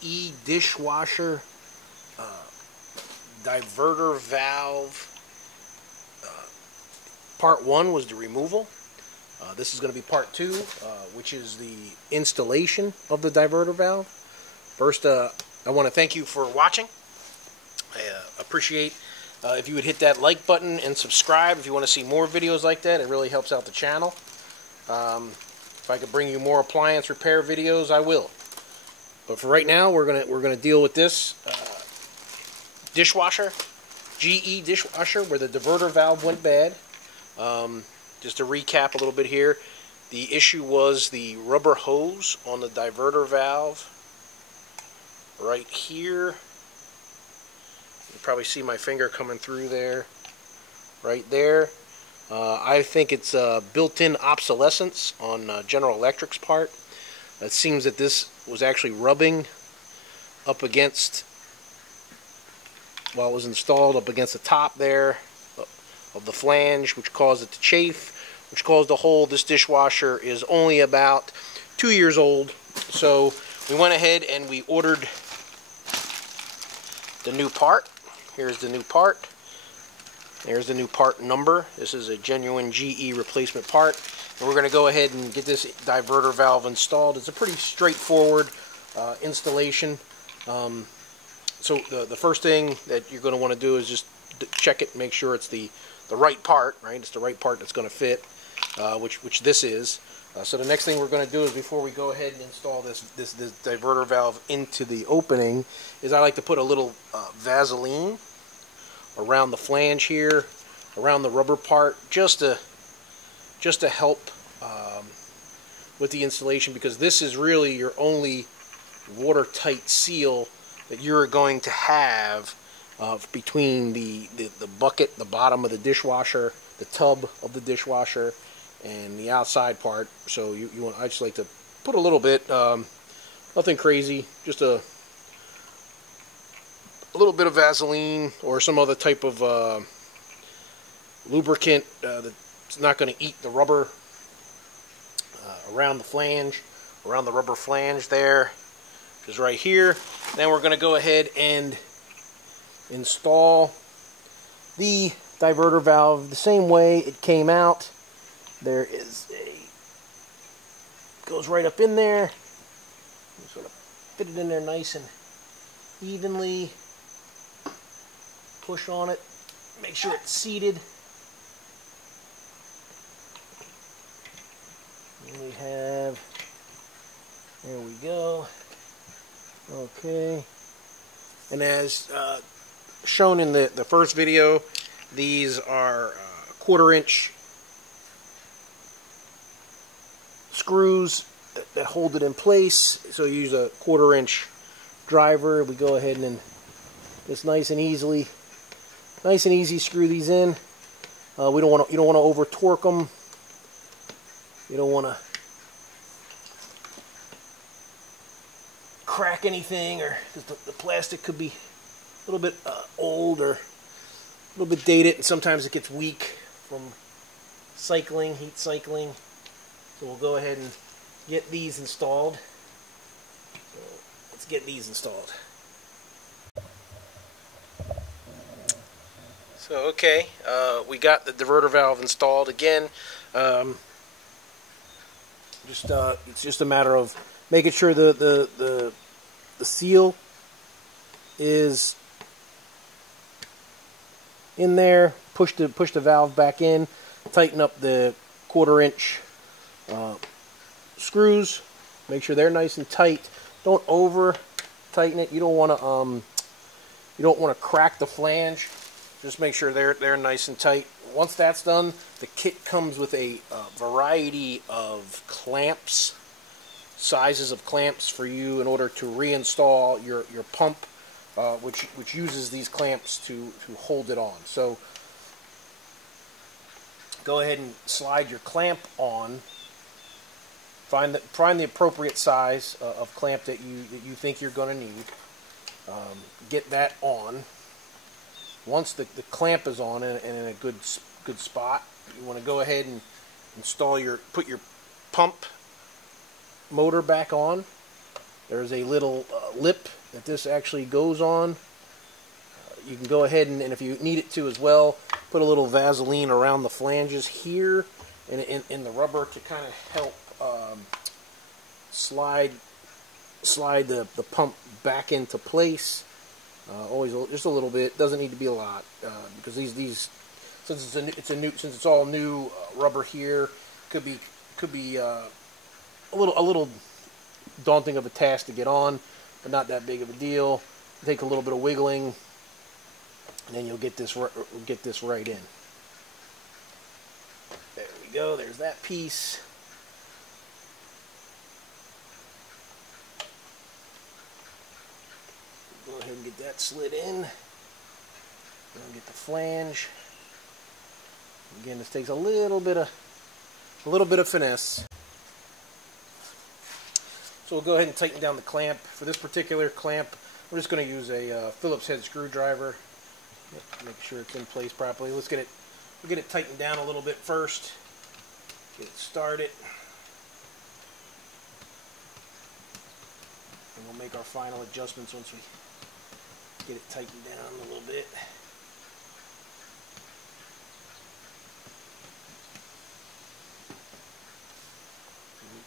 GE dishwasher diverter valve. Part 1 was the removal. This is going to be part 2, which is the installation of the diverter valve. First, I want to thank you for watching. I appreciate if you would hit that like button and subscribe if you want to see more videos like that. It really helps out the channel. If I could bring you more appliance repair videos, I will. But for right now, we're gonna deal with this dishwasher, GE dishwasher, where the diverter valve went bad. Just to recap a little bit here, the issue was the rubber hose on the diverter valve right here. You can probably see my finger coming through there, right there. I think it's built-in obsolescence on General Electric's part. It seems that this was actually rubbing up against, while it was installed, up against the top there of the flange, which caused it to chafe, which caused the hole. This dishwasher is only about 2 years old, so we went ahead and we ordered the new part. Here's the new part. There's the new part number. This is a genuine GE replacement part. And we're going to go ahead and get this diverter valve installed. It's a pretty straightforward installation. So the first thing that you're going to want to do is just check it, make sure it's the right part, right? It's the right part that's going to fit, which this is. So the next thing we're going to do is, before we go ahead and install this diverter valve into the opening, is I like to put a little Vaseline around the flange here, around the rubber part, just to help with the installation, because this is really your only watertight seal that you're going to have between the bucket, the bottom of the dishwasher, the tub of the dishwasher, and the outside part. So I just like to put a little bit, nothing crazy, just a little bit of Vaseline or some other type of lubricant that's not going to eat the rubber around the flange, around the rubber flange there, which is right here. Then we're going to go ahead and install the diverter valve the same way it came out. There is goes right up in there. You sort of fit it in there nice and evenly. Push on it, make sure it's seated. And we have, there we go. Okay. And as shown in the first video, these are 1/4 inch screws that hold it in place. So you use a 1/4 inch driver. We go ahead and just nice and easy screw these in. You don't want to over torque them. You don't want to crack anything, or the plastic could be a little bit old or a little bit dated, and sometimes it gets weak from heat cycling. So we'll go ahead and get these installed. So let's get these installed. So okay, we got the diverter valve installed again. It's just a matter of making sure the seal is in there. Push the valve back in. Tighten up the 1/4 inch screws. Make sure they're nice and tight. Don't over tighten it. You don't want to crack the flange. Just make sure they're nice and tight. Once that's done, the kit comes with a variety of clamps, sizes of clamps for you in order to reinstall your pump, which uses these clamps to hold it on. So go ahead and slide your clamp on. Find the appropriate size of clamp that you think you're going to need. Get that on. Once the clamp is on and in a good spot, you want to go ahead and put your pump motor back on. There's a little lip that this actually goes on. You can go ahead and if you need it to as well, put a little Vaseline around the flanges here and in the rubber to kind of help slide the pump back into place. Always just a little bit. Doesn't need to be a lot because these since it's all new rubber here, could be a little daunting of a task to get on, but not that big of a deal. Take a little bit of wiggling, and then you'll get this right in. There we go. There's that piece. Go ahead and get that slid in. And get the flange. Again, this takes a little bit of finesse. So we'll go ahead and tighten down the clamp. For this particular clamp, we're just going to use a Phillips head screwdriver. Make sure it's in place properly. We'll get it tightened down a little bit first. Get it started. And we'll make our final adjustments once we get it tightened down a little bit.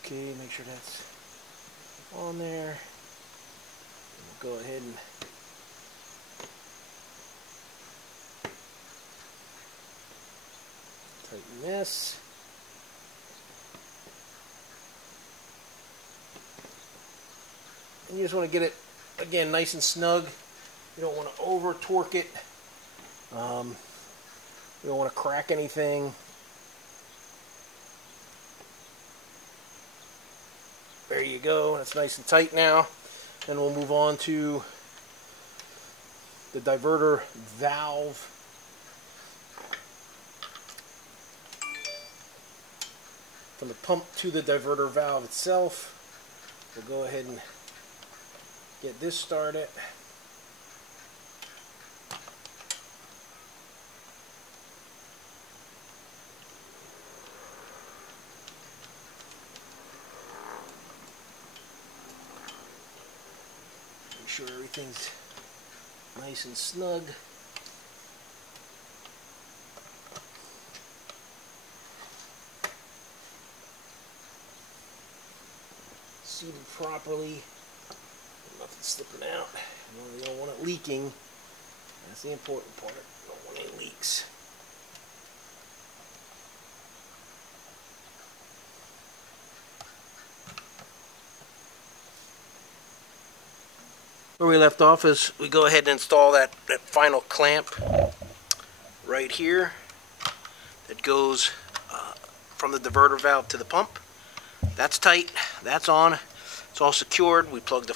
Okay, make sure that's on there. We'll go ahead and tighten this. And you just want to get it, again, nice and snug. You don't want to over torque it. You don't want to crack anything. There you go. That's nice and tight now. Then we'll move on to the diverter valve. From the pump to the diverter valve itself. We'll go ahead and get this started. Make sure everything's nice and snug. Seated properly. Nothing slipping out. You don't want it leaking. That's the important part. You don't want any leaks. Where we left off is we go ahead and install that final clamp right here that goes from the diverter valve to the pump. That's tight. That's on. It's all secured. We plug the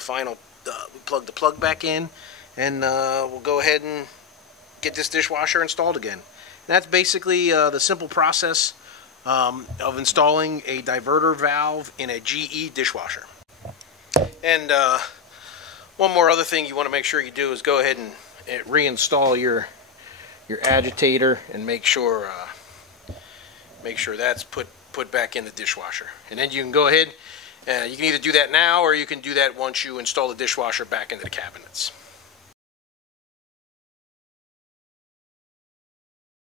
plug back in, and we'll go ahead and get this dishwasher installed again. And that's basically the simple process of installing a diverter valve in a GE dishwasher. And one more other thing you want to make sure you do is go ahead and reinstall your agitator and make sure that's put back in the dishwasher. And then you can go ahead. You can either do that now or you can do that once you install the dishwasher back into the cabinets.